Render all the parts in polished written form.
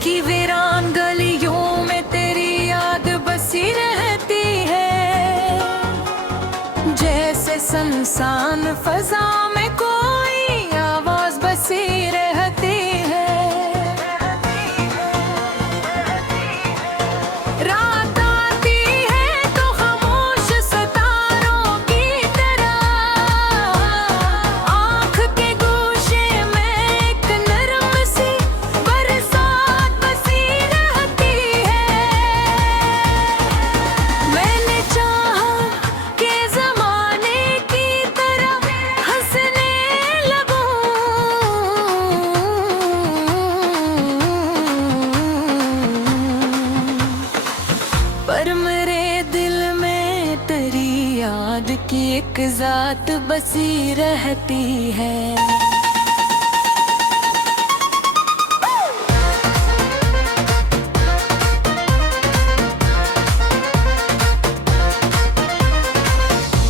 की वीरान गलियों में तेरी याद बसी रहती है, जैसे सुनसान फजा में कोई आवाज बसी रहती है। रात आती है तो खामोश सितारों की तरह, आँख के गोशे में एक नरम सी बरसात बसी रहती है। मैंने चाहा कि ज़माने की तरह हंसने लगूं, पर मेरे दिल में तेरी याद की एक ज़ात बसी रहती है।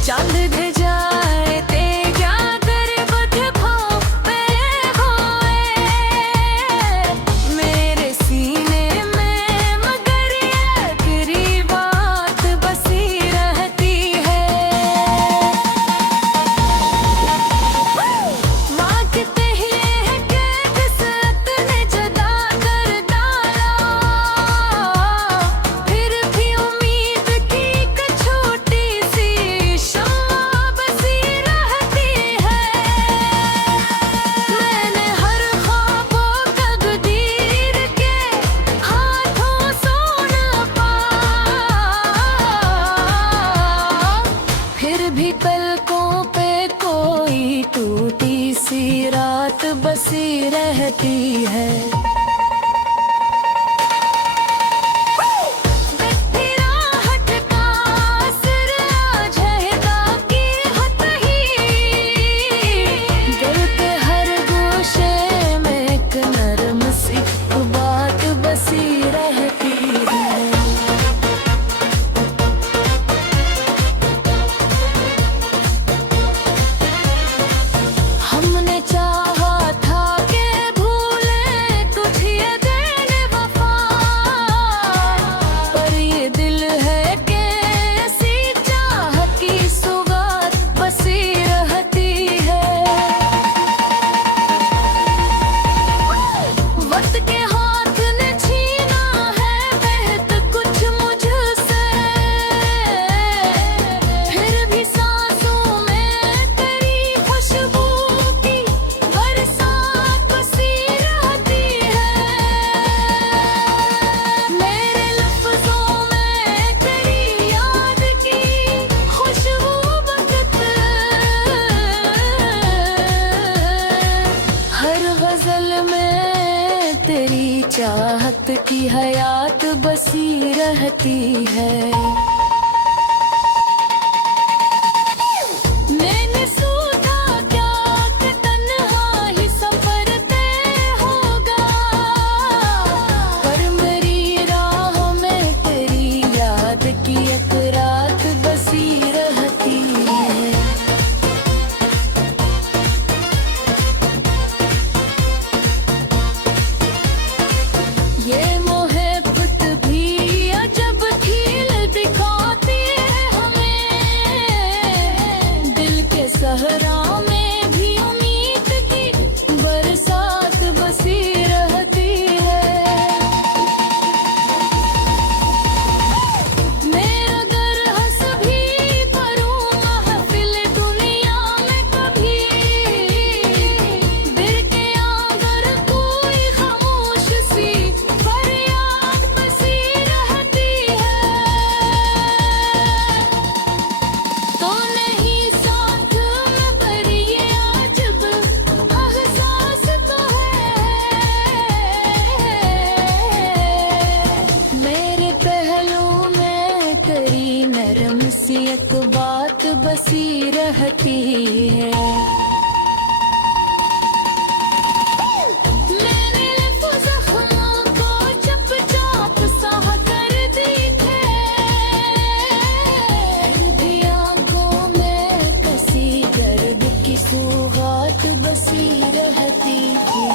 चांद ढल जाए तेरा गर्वत भाव में खोए मेरे सीने में, मगर ये तेरी बात बसी रहती है। माँ कहते हैं कि किस्मत ने जुदा कर डाला, फिर भी उम्मीद की एक छोटी सी शम्मा बसी रहती है। मैंने हर ख्वाबों तकदीर के हाथों सोना पा, फिर भी पलकों पे कोई टूटी सी रात बसी रहती है। व्यक्ति राहत का असर आज है ताकि होत ही, दिल के हर गोशे में एक नरम सी बात बसी रहती है। हमने चाहा था कि भूले कुछ ये दिन वफा, पर ये दिल है कि ऐसी चाह की सुगात बसी रहती है। वक्त के हाथ ने छीना है बेहद कुछ मुझसे, फिर भी सांसों में तेरी खुशबू की बरसात बसी रहती है। मेरे लफ्ज़ों में तेरी याद की खुशबू बकत, हर गज़ल में तेरी चाहत की हयात बसी रहती है। मैंने सोचा क्या कि तन्हा ही सफर तय होगा, पर मेरी राह में तेरी याद की एक रात बसी रहती है। ये मोहब्बत भी अजब खिल दिखाती है हमें, दिल के सहरा में भी उम्मीद की बरसात बसी रहती है। मैं अगर हंस भी करूँ महफिल दुनिया में कभी, दिल के अंदर कोई खामोश सी फरियाद बसी रहती है। तो नहीं साथ में पर ये अजब एहसास तो है, मेरे पहलू में तेरी नरम सी एक बात बसी रहती है। मैंने ज़ख्मों को चुपचाप सह कर दी थे, फिर भी आँखों में कसी दर्द की सौगात बसी रहती थी।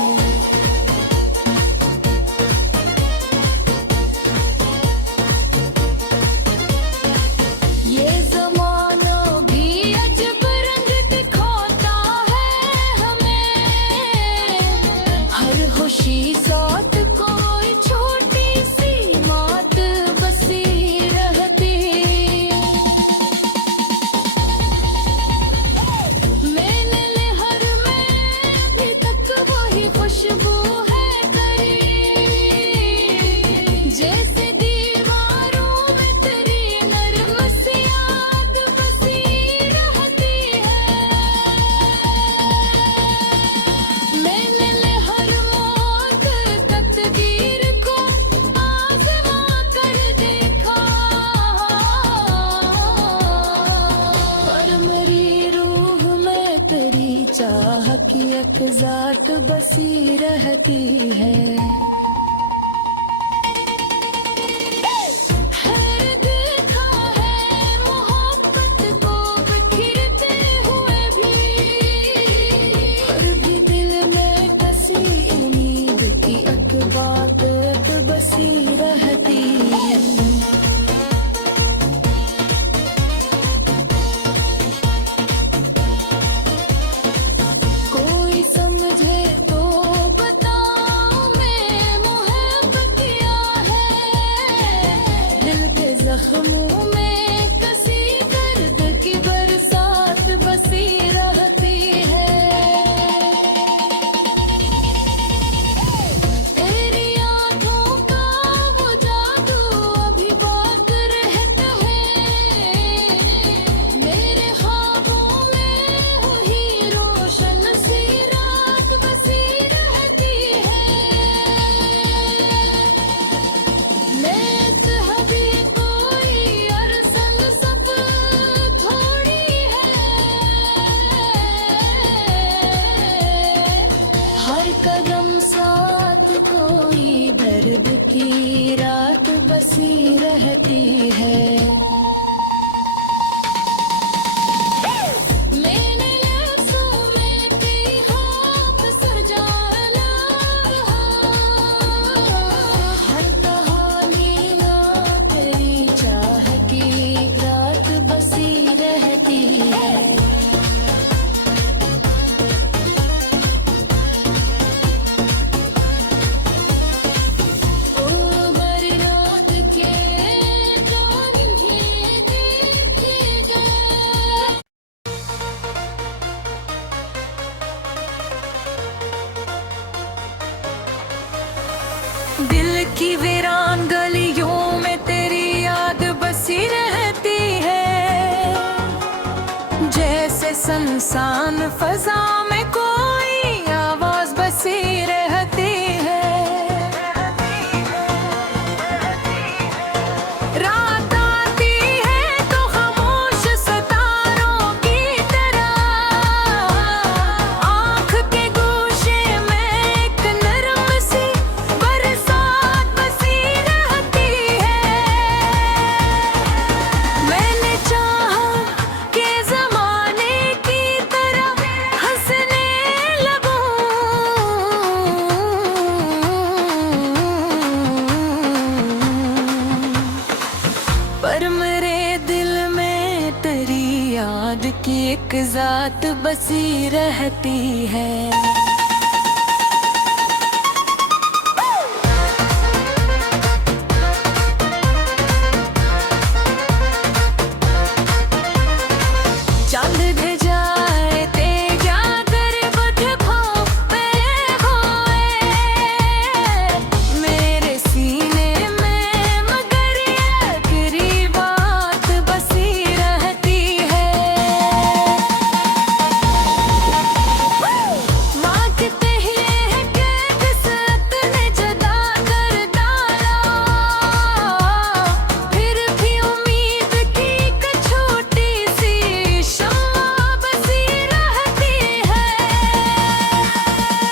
की एक जात बसी रहती है। देखा है मोहब्बत को बिखरते हुए भी, और भी दिल में कसी उम्मीद की एक बात बसी रहती है। कोई समझे तो बताओ मैं मोहब्बत क्या है। दिल के जख्मों में कसी दर्द की बरसात बसी रहती है। तेरी आंखों का वो जादू अभी बाकी रहता है। मेरे ख्वाबों में वही रोशन सी रात बसी रहती है। नेत हबी कोई अरसल सब थोड़ी है। हर कदम साथ कोई दर्द की रात बसी रहती है। मैंने लफ्ज़ों में की खाक सरजा लगा, हर कहानी ना तेरी चाह की रात बसी रहती है। ओ भरी रात के कौन ही देखेगा। दिल की वीरान गलियों में तेरी याद बसी रहती है। जैसे सुनसान फजा में कोई आवाज बसी रहती है। रात आती है तो खामोश सितारों की तरह, आँख के गोशे में एक नरम सी बरसात बसी रहती है। मैंने चाहा कि ज़माने की तरह हंसने लगूं, पर मेरे दिल में तेरी याद की एक जात बसी रहती है। चांद ढे जाए तेजा कर बध भाव में खोए मेरे सीने में, मगर आखिरी बात बसी रहती है। मांगते ही है कि किस्मत ने जुदा कर डाला, फिर भी उम्मीद की एक छोटी सी शम्मा बसी रहती है।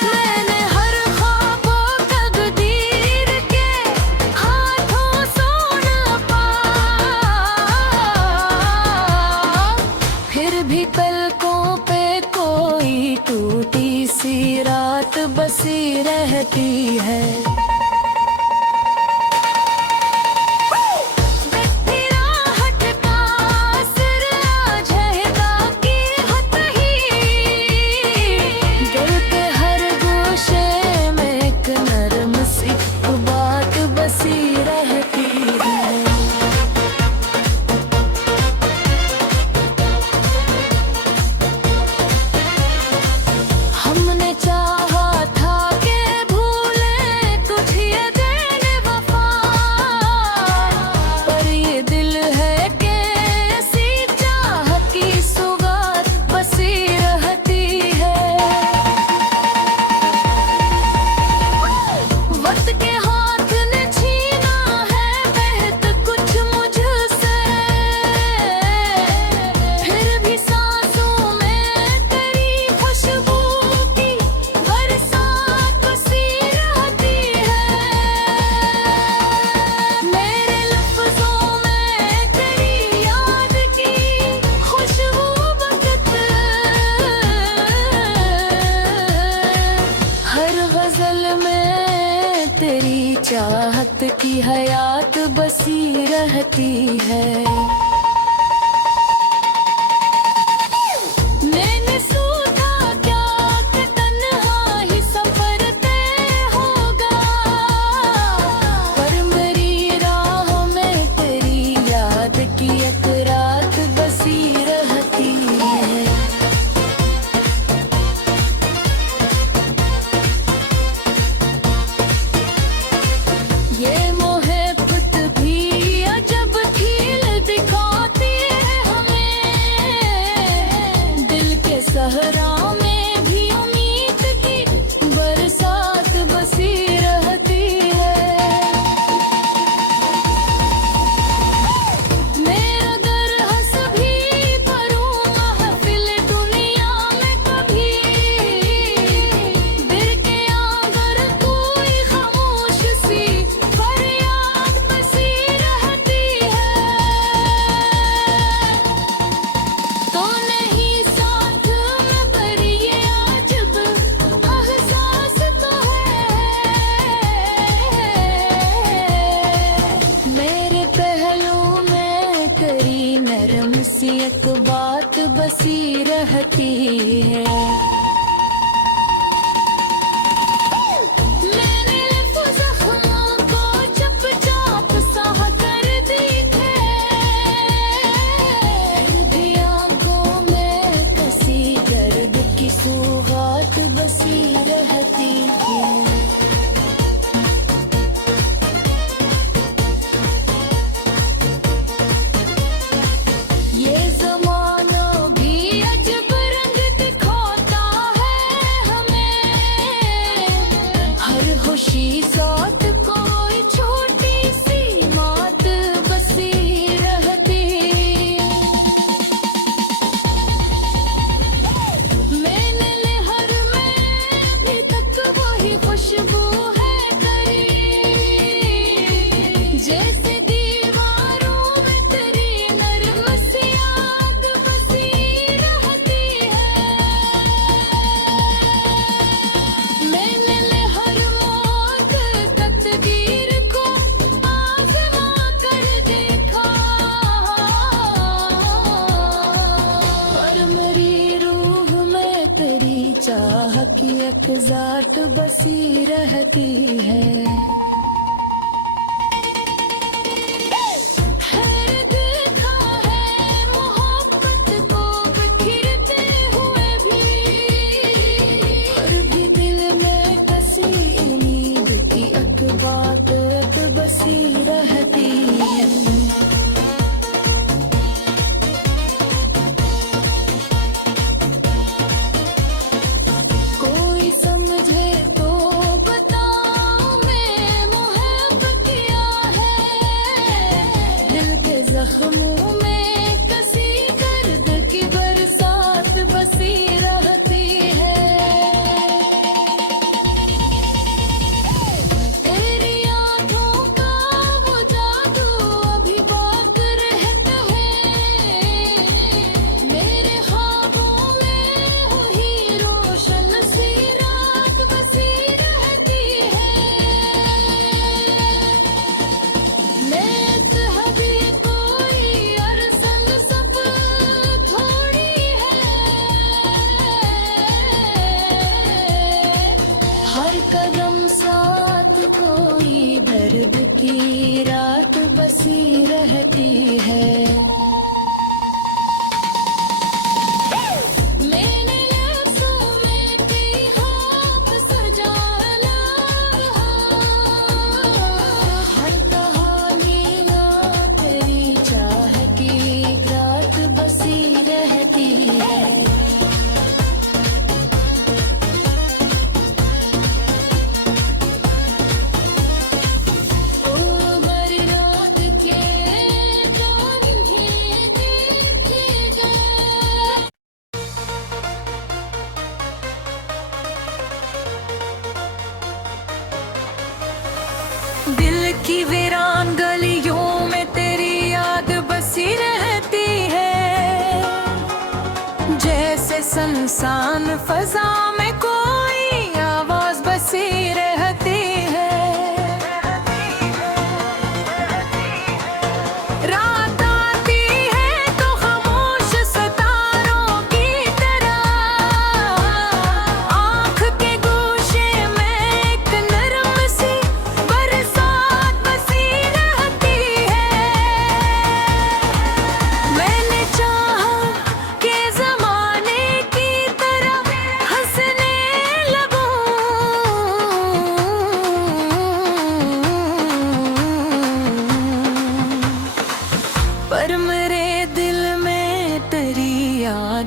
मैंने हर ख्वाबों तकदीर के हाथों सोना पा, फिर भी पलकों पे कोई टूटी सी रात बसी रहती है। व्यक्ति राहत का असर आज है ताकि होत ही, दिल के हर गोशे में एक नरम सी बात बसी रहती है। हमने चाहा था कि भूले चाहत की हयात बसी रहती है। मैंने सोचा क्या कि तन्हा ही सफर तय होगा, पर मेरी राह में तेरी याद की एक रात बसी रहती है। ये मोहब्बत भी अजब खेल दिखाती है हमें, दिल के सहरा में भी उम्मीद की बरसात बसी रहती है। मेरा दर हंस भी करूँ महफिल दुनिया में कभी, दिल के आंगर कोई खामोश सी फरियाद बसी रहती है। तो नहीं साथ में पर ये अजब एहसास तो है, मेरे पहलू में तेरी नरम सी एक बात बसी रहती है। मैंने जख्मों को चुपचाप सह कर देखे, फिर भी आंखों में कसी दर्द की सौगात बसी रहती है। ये ज़माना भी अजब रंग दिखाता है हमें, हर खुशी साथ कोई छोटी सी बात बसी रहती। मैंने लहर में अभी तक वही खुशबू है करी, जैसे दीवारों में तेरी नरम सी याद बसी रहती है। मैंने लहर मौत तकदीर को आज़मा कर देखा, पर मेरी रूह में तेरी चाह की एक ज़ात बसी रहती है। देखा है मोहब्बत को बिखरते हुए भी, पर भी दिल में कसी नींद की एक बात बसी रहती है। कोई समझे तो बताओ मैं मोहब्बत क्या है, दिल के जख्मों में कसी दर्द की बरसात बसी रहती है। तेरी आँखों का वो जादू अभी बाकी रहता है, मेरे ख्वाबों में वही रोशन सी रात बसी रहती है। नेत हबी कोई अरसल सब थोड़ी है, हर कदम साथ कोई दर्द की रात बसी रहती है। मैंने लफ्ज़ों में कई ख्वाब सजाया, हर कहानी ना तेरी चाह की रात बसी रहती है। ओ भर रात के दिल की वीरान गलियों में तेरी याद बसी रहती है, जैसे सुनसान फजा में कोई आवाज बसी रहती है।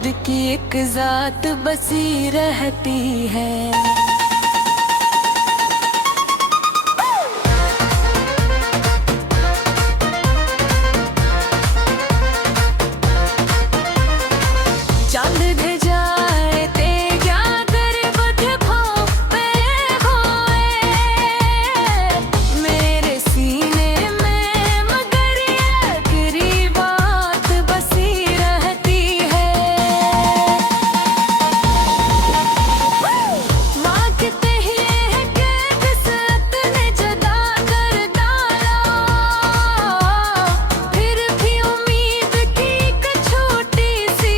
याद की एक जात बसी रहती है। चांद ढे जाए ते क्या करे बधे भाव में खोए मेरे सीने में, मगर आखिरी बात बसी रहती है। माँ कहते हैं कि फिसलत ने जदा कर डाला, फिर भी उम्मीद की एक छोटी सी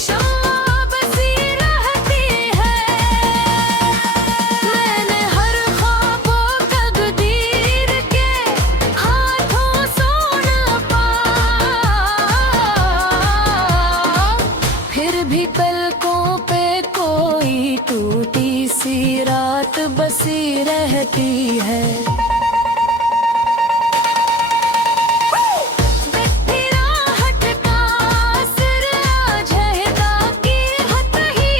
शम्मा बसी रहती है। मैंने हर ख्वाबों तकदीर के हाथों सोना पा, फिर भी पलकों पे कोई टूटी सी रात बसी रहती है। बैठी राहत का असर आज है ताकि हत ही,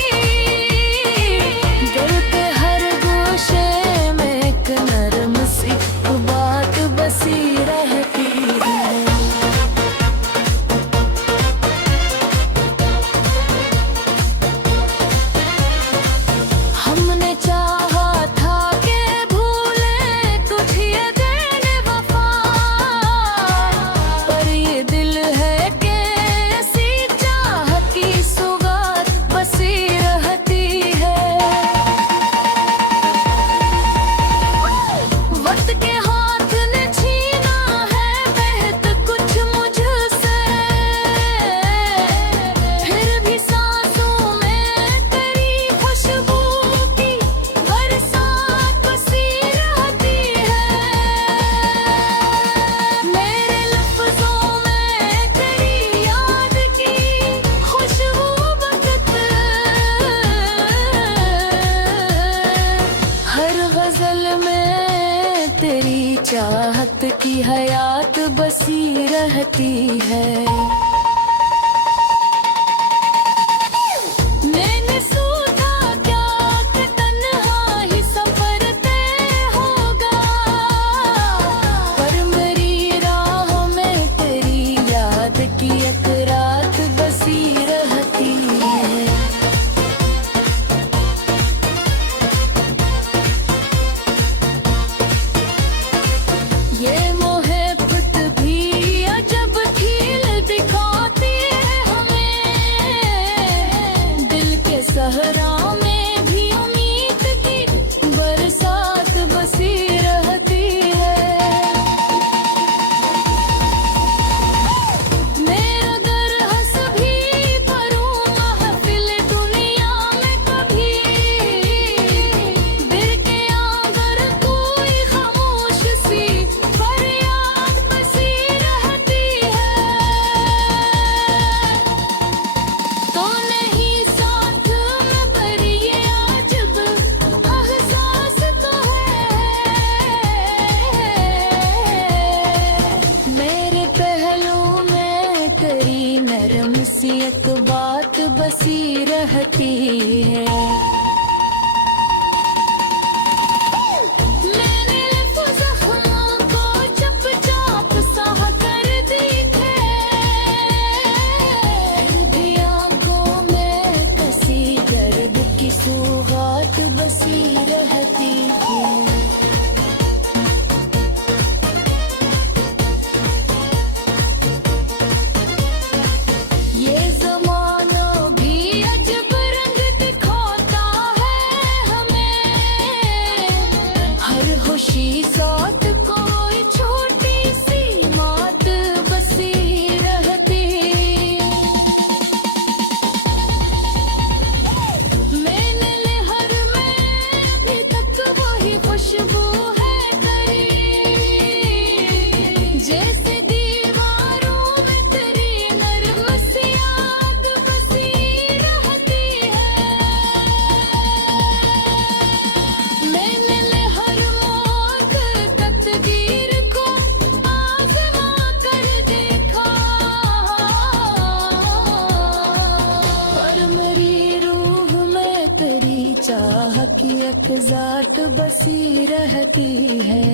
दिल के हर गोशे में एक नरम सी बात बसी रहती है। हमने चाहा था कि भूले तुझ ये दिन वफा, पर ये दिल है कि ऐसी चाहत की सुगात बसी रहती है। वक्त के हाथ ने छीना है बेहद कुछ मुझसे, फिर भी सांसों में तेरी खुशबू की बरसात बसी रहती है। मेरे लफ्जों में तेरी याद की खुशबू बसत, हर गजल में तेरी चाहत की हयात बसी रहती है। मैंने सोचा क्या कि तन्हा ही सफर तय होगा, पर मेरी राह में तेरी याद की एक रात बसी रहती है। ये मोहब्बत भी अजब खील दिखाती है हमें, दिल के सहरा में भी उम्मीद की बरसात बसी रहती है। मेरा दर हंस भी भरूं महफिल दुनिया में कभी, दिल के आंगर कोई खामोश सी फरियाद बसी रहती है। तो नहीं साथ में पर ये अजब एहसास तो है, मेरे पहलू में तेरी नरम सी एक बात बसी रहती है। मैंने जख्मों को चुपचाप सह कर देखे, फिर भी आंखों में कसी दर्द की सौगात बसी रहती है। ये ज़माना भी अजब रंग दिखाता एक जात बसी रहती है।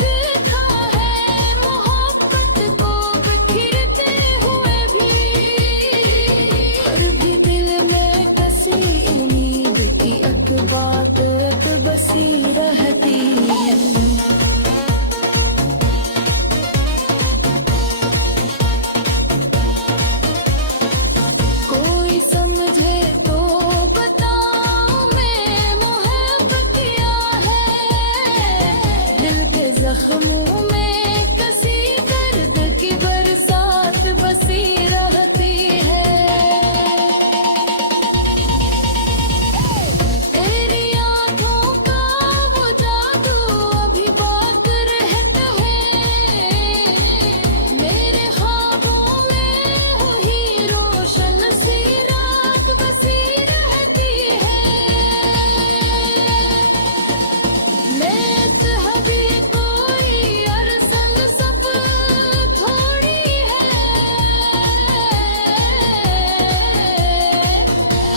देखा है मोहब्बत को बिखरते हुए भी, और भी दिल में कसी उम्मीद की एक बात बसी रहती है। कोई समझे तो बताओ मैं मोहब्बत क्या है। दिल के जख्मों में कसी दर्द की बरसात बसी रहती है। तेरी आंखों का वो जादू अभी बाकी रहता है। मेरे ख्वाबों में वही रोशन सी रात बसी रहती है। मैं हबी कोई अरसल सब थोड़ी है।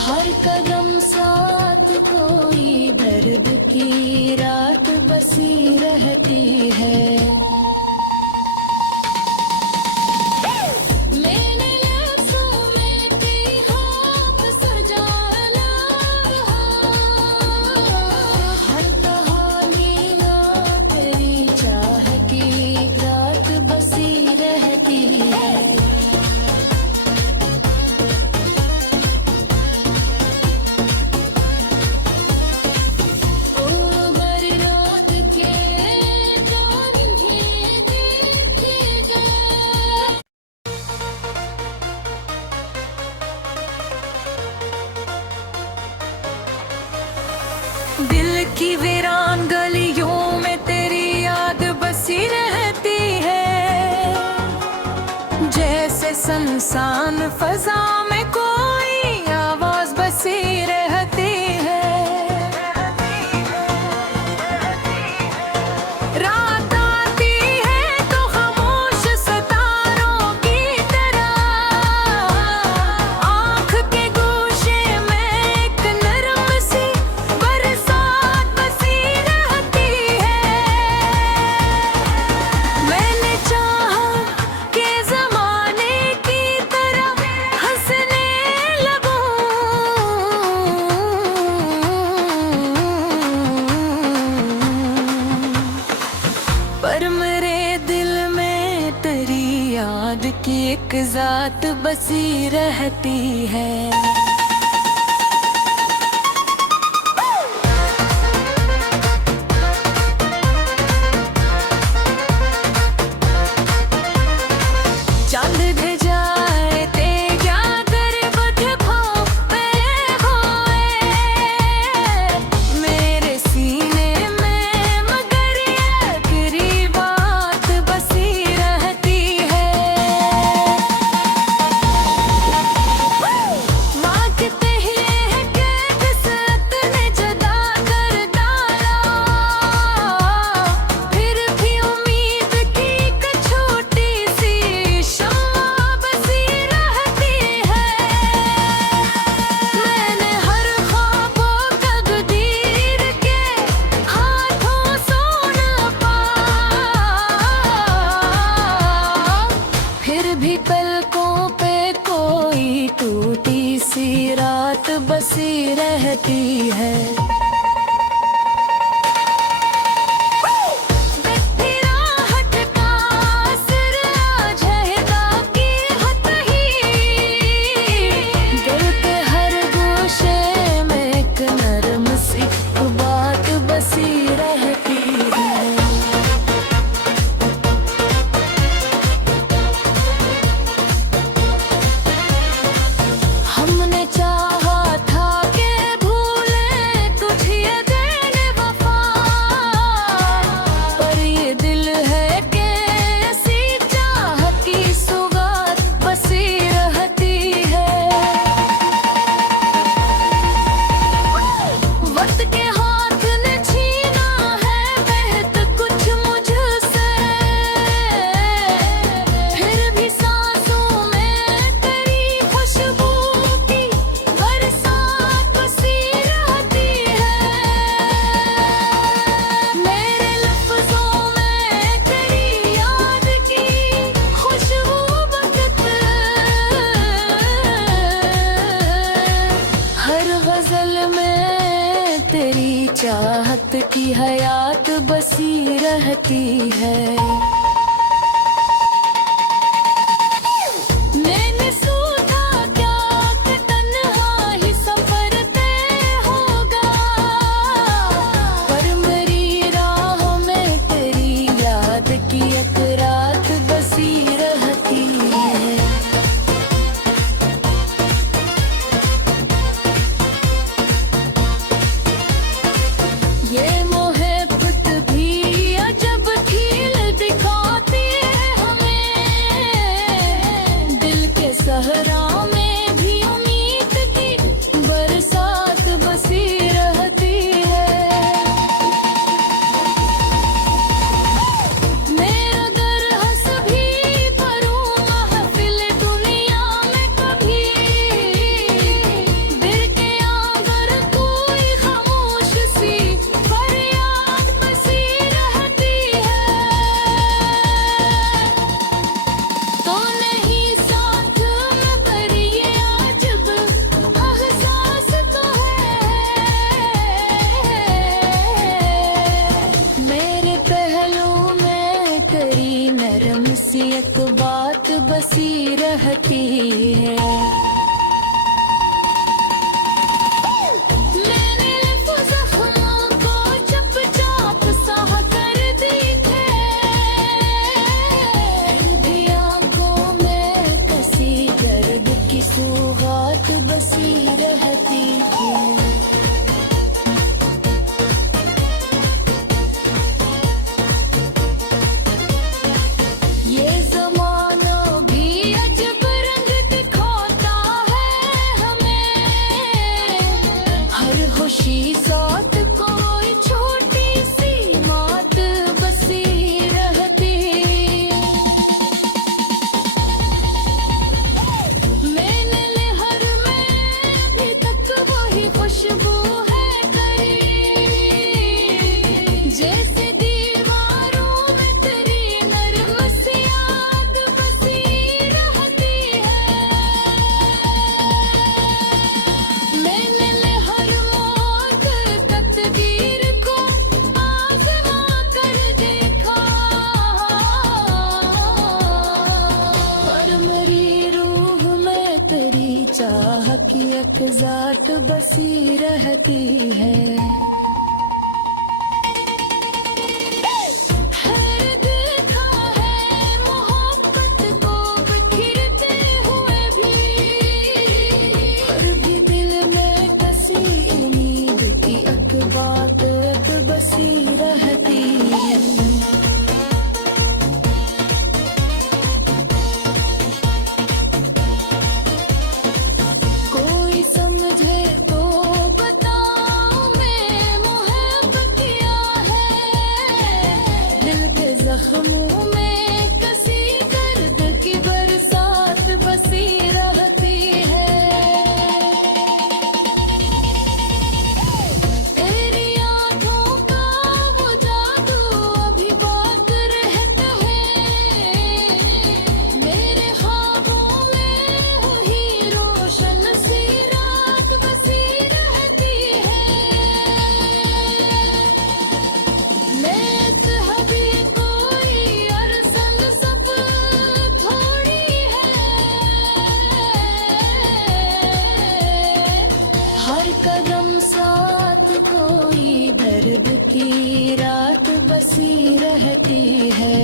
हर कदम साथ कोई दर्द की रात बसी रहती है। मैंने लफ्ज़ों में कई खाब सजाया, हर कहानी ना तेरी चाह की रात बसी रहती है। ओ भरी रात के चांदनी देखिएगा। दिल की वीरान गलियों में तेरी याद बसी रहती है। जैसे सुनसान फजा में कोई आवाज बसी रहती है। रात आती है तो खामोश सितारों की तरह, आँख के गोशे में एक नरम सी बरसात बसी रहती है। मैंने चाहा कि ज़माने की तरह हंसने लगूं, पर मेरे दिल में तेरी याद की एक जात बसी रहती है। चांद ढे जाए ते क्या कर बथ खोए मेरे सीने में, मगर आखिरी बात बसी रहती है। मांगते ही है कि फिसलत ने जुदा कर डाला, फिर भी उम्मीद की एक छोटी सी शम्मा बसी रहती है। मैंने हर ख्वाबों तकदीर के हाथों सोना पा, फिर भी पलकों पे कोई टूटी सी रात बसी रहती है। व्यक्ति राहत का असर आज है बाकी होता ही, दिल के हर गोशे में एक नरम सी बात बसी रहती है। हमने चाहा था कि भूले चाहत की हयात बसी रहती है। मैंने सोचा क्या कि तन्हा ही सफर तय होगा, पर मेरी राहों में तेरी याद की एक रात बसी रहती है। ये मोहब्बत भी अजब खेल दिखाती है हमें, दिल के सहरा में भी उम्मीद की बरसात बसी रहती है। मेरा दर हंस भी करूँ महफिल दुनिया में कभी, दिल के अंदर कोई खामोश सी फरियाद बसी रहती है। तो नहीं साथ मगर ये अजब एहसास तो है। मेरे पहलू में तेरी नरम सी एक बात बसी रहती है। मैंने जख्मों को चुपचाप सह कर देखे, फिर भी आंखों में कसी दर्द की सौगात बसी रहती है। ये ज़माना भी अजब रंग दिखाता है हमें, हर खुशी साथ कोई छोटी सी मात बसी रहती। मैंने लहर में अभी तक वही खुशबू है करी, जैसे दीवारों में तेरी नरम सी याद बसी रहती है। मैंने लहर मोड़ कर तकदीर को आज़मा कर देखा, पर मेरी रूह में तेरी चाह की एक ज़ात बसी रहती है। देखा है मोहब्बत को बिखरते हुए भी, पर भी दिल में कसी उम्मीद की एक बात बसी रहती है। कोई समझे तो बताओ मैं मोहब्बत क्या है, दिल के जख्मों में कसी दर्द की बरसात बसी रहती है। तेरी आंखों का वो जादू अभी बाकी रहता है, मेरे ख्वाबों में वही रोशन सी रात बसी रहती है। मैं कभी कोई अरसल सब थोड़ी है, हर कदम साथ कोई दर्द की रात बसी रहती है।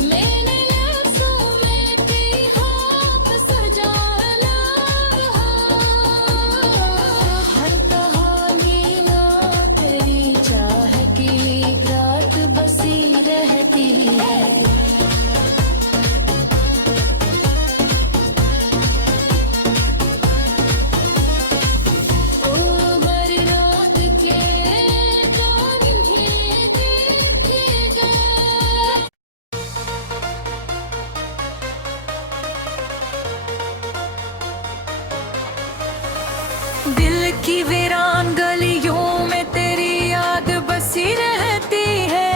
मैंने लफ्ज़ों में तेरी खाक सजाना हर कहानी ना तेरी चाह की रात बसी रहती है। ओ बर रात के दिल की वीरान गलियों में तेरी याद बसी रहती है,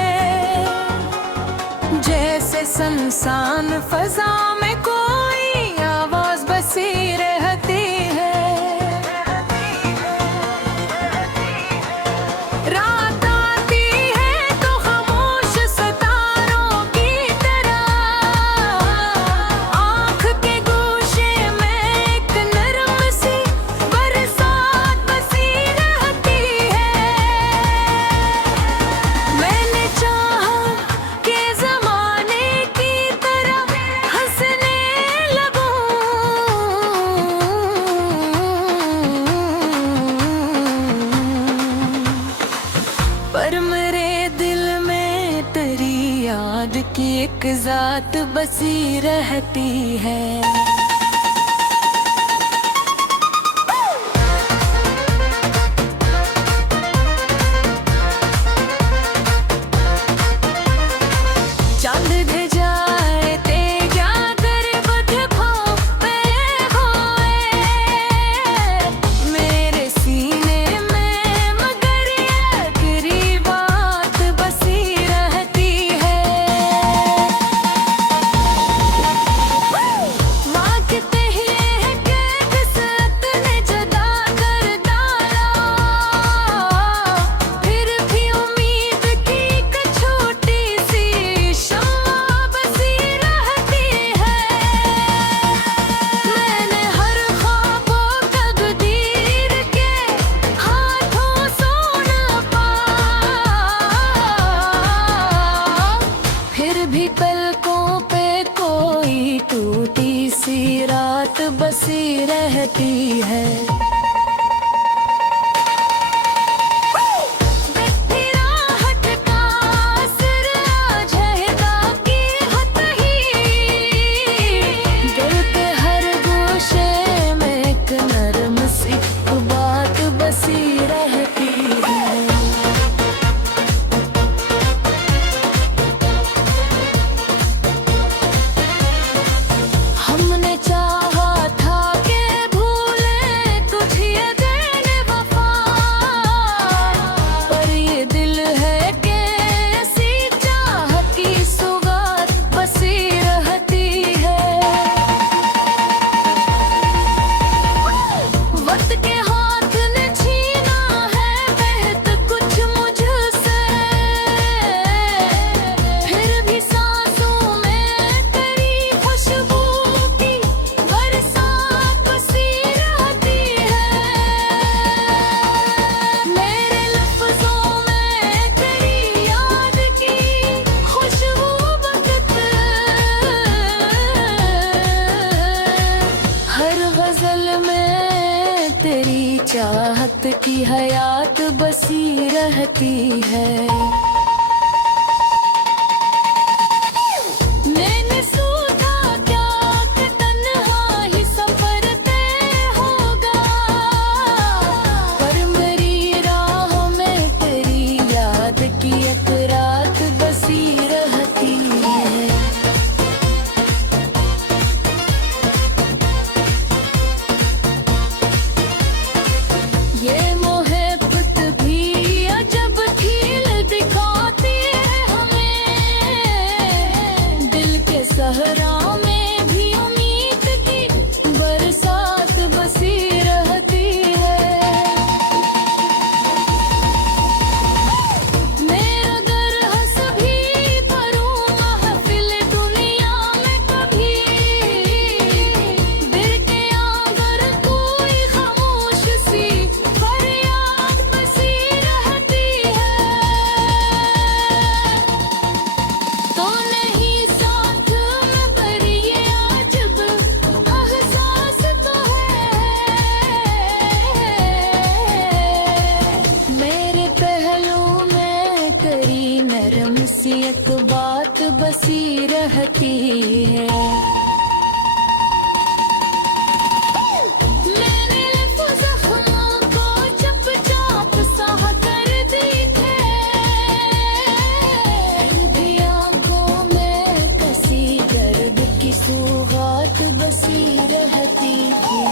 जैसे सुनसान फजा में कोई आवाज बसी रहती है। याद की एक जात बसी रहती है। चांद ढे जाए तेजा दर बध भाव में होए मेरे सीने में, मगर तेरी बात बसी रहती है। माँ कहते हैं कि किस्मत ने जुदा कर डाला, फिर भी उम्मीद की एक छोटी सी शम्मा बसी रहती है। मैंने हर ख्वाबों तकदीर के हाथों सोना पा, फिर भी पलकों पे कोई टूटी सी रात बसी रहती है। व्यक्ति राहत का असर आज है ताकि हत ही, दिल के हर गोशे में एक नरम सी बात बसी रहती है। हमने चाहा था कि भूले कुछ ये दिन वफा, पर ये दिल है कि ऐसी चाहत की सौगात बसी रहती है। वक्त के हाथ ने छीना है बेहद कुछ मुझसे, फिर भी सांसों में तेरी खुशबू की बरसात बसी रहती है। मेरे लफ्जों में तेरी याद की खुशबू बदत, हर गजल में तेरी चाहत की हयात बसी रहती है। मैंने सोचा क्या कि तन्हा ही सफर तय होगा, पर मेरी राह में तेरी याद की एक रात बसी रहती है। ये मोहब्बत भी अजब खेल दिखाती है हमें, दिल के सहरा में भी उम्मीद की बरसात बसी रहती है। मेरा दर हंस भी करूँ महफिल दुनिया में कभी, दिल के आंदर कोई खामोश सी फरियाद बसी रहती है। तो नहीं साथ मगर ये अजब एहसास तो है, मेरे पहलू में तेरी नरम सी एक बात बसी रहती है। मैंने जख्मों को चुपचाप सह कर दी थे, फिर भी आंखों में कसी दर्द की सौगात बसी रहती है।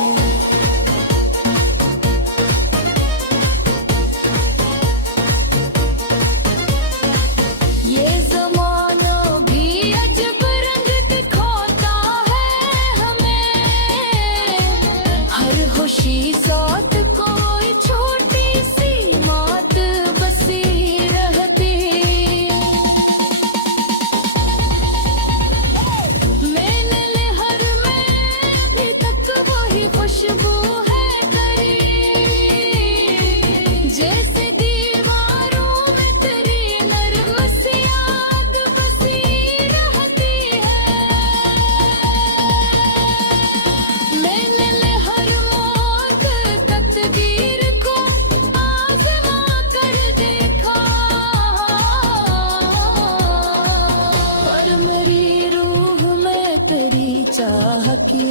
ये ज़माना भी अजब रंग दिखाता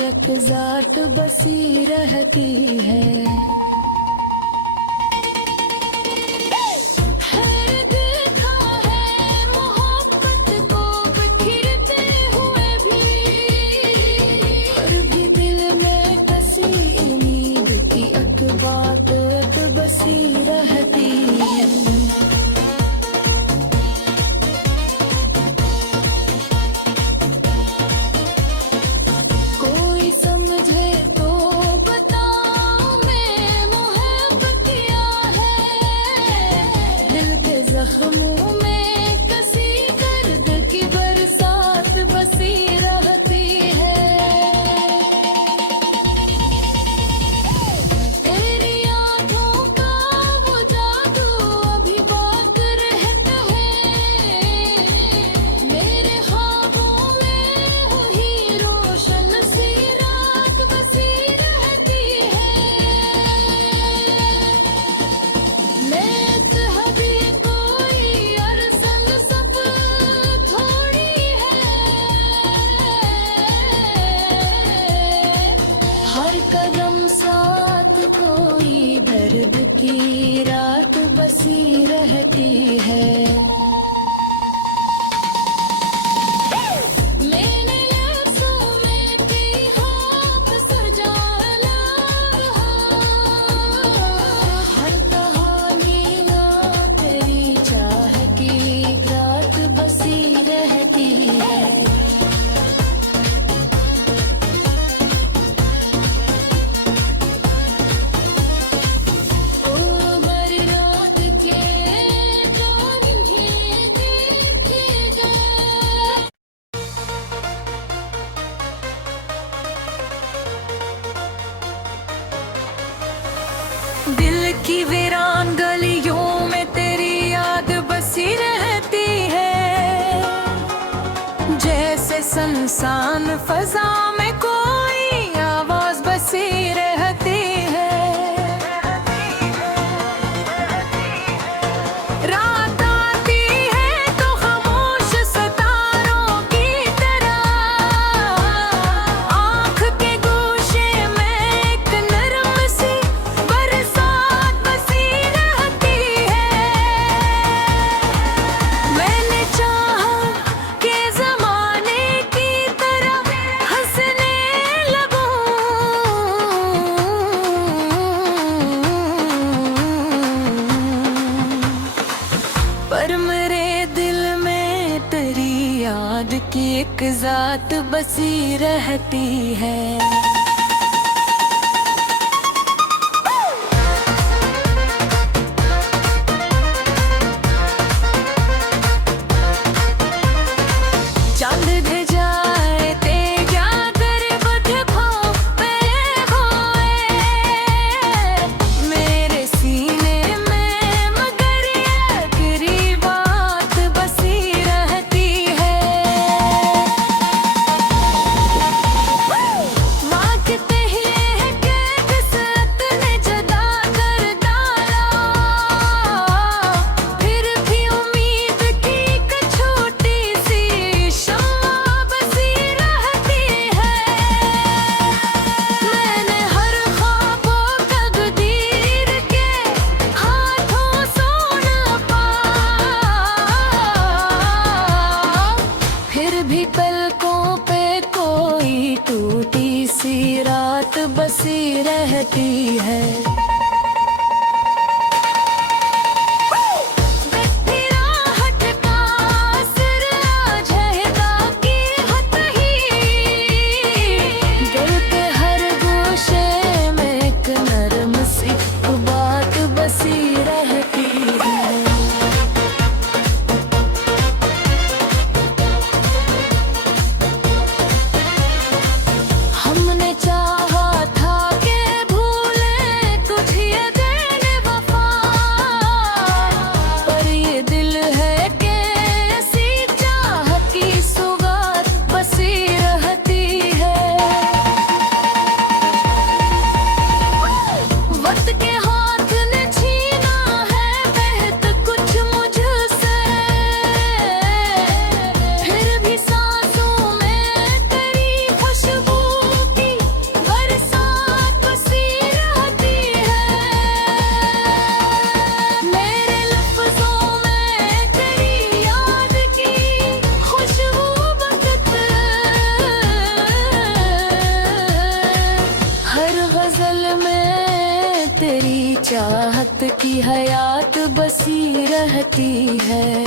एक जात बसी रहती है। देखा है मोहब्बत को बिखरते हुए भी, और भी दिल में कसी उम्मीद की एक बात बसी रहती है। कोई समझे तो बताओ मैं मोहब्बत क्या है। दिल के जख्मों में कसी दर्द की बरसात बसी रहती है। तेरी आंखों का वो जादू अभी बाकी रहता है। मेरे ख्वाबों में वही रोशन सी रात बसी रहती है। लेत हबी कोई अरसल सब थोड़ी है। हर कदम साथ कोई दर्द की रात बसी रहती है। मैंने लफ्ज़ों में की खाक सरजा हर कहानी ना तेरी चाह की रात बसी रहती है। ओ भर रात के चांदनी देखिएगा। दिल की वीरान गलियों में तेरी याद बसी रहती है। जैसे सुनसान फजा में कोई आवाज बसी रहती है। रात आती है तो खामोश सितारों की तरह, आँख के गोशे में एक नरम सी बरसात बसी रहती है। मैंने चाहा कि ज़माने की तरह हंसने लगूं, पर मेरे दिल में तेरी याद की एक जात बसी रहती है। चांद ढे जाए तेजा दरबत भाव में खोए मेरे सीने में, मगर आखिरी बात बसी रहती है। मांगते ही है कि किस्मत ने जुदा कर डाला, फिर भी उम्मीद की एक छोटी सी शम्मा बसी रहती है। मैंने हर ख्वाबों तकदीर के हाथों सोना पा, फिर भी पलकों पे कोई टूटी सी रात बसी रहती है। बैठी राहत का असर आज है ताकि हत ही, दिल के हर गोशे में एक नरम सी बात बसी रहती है। हमने चाहा था कि भूले हयात बसी रहती है।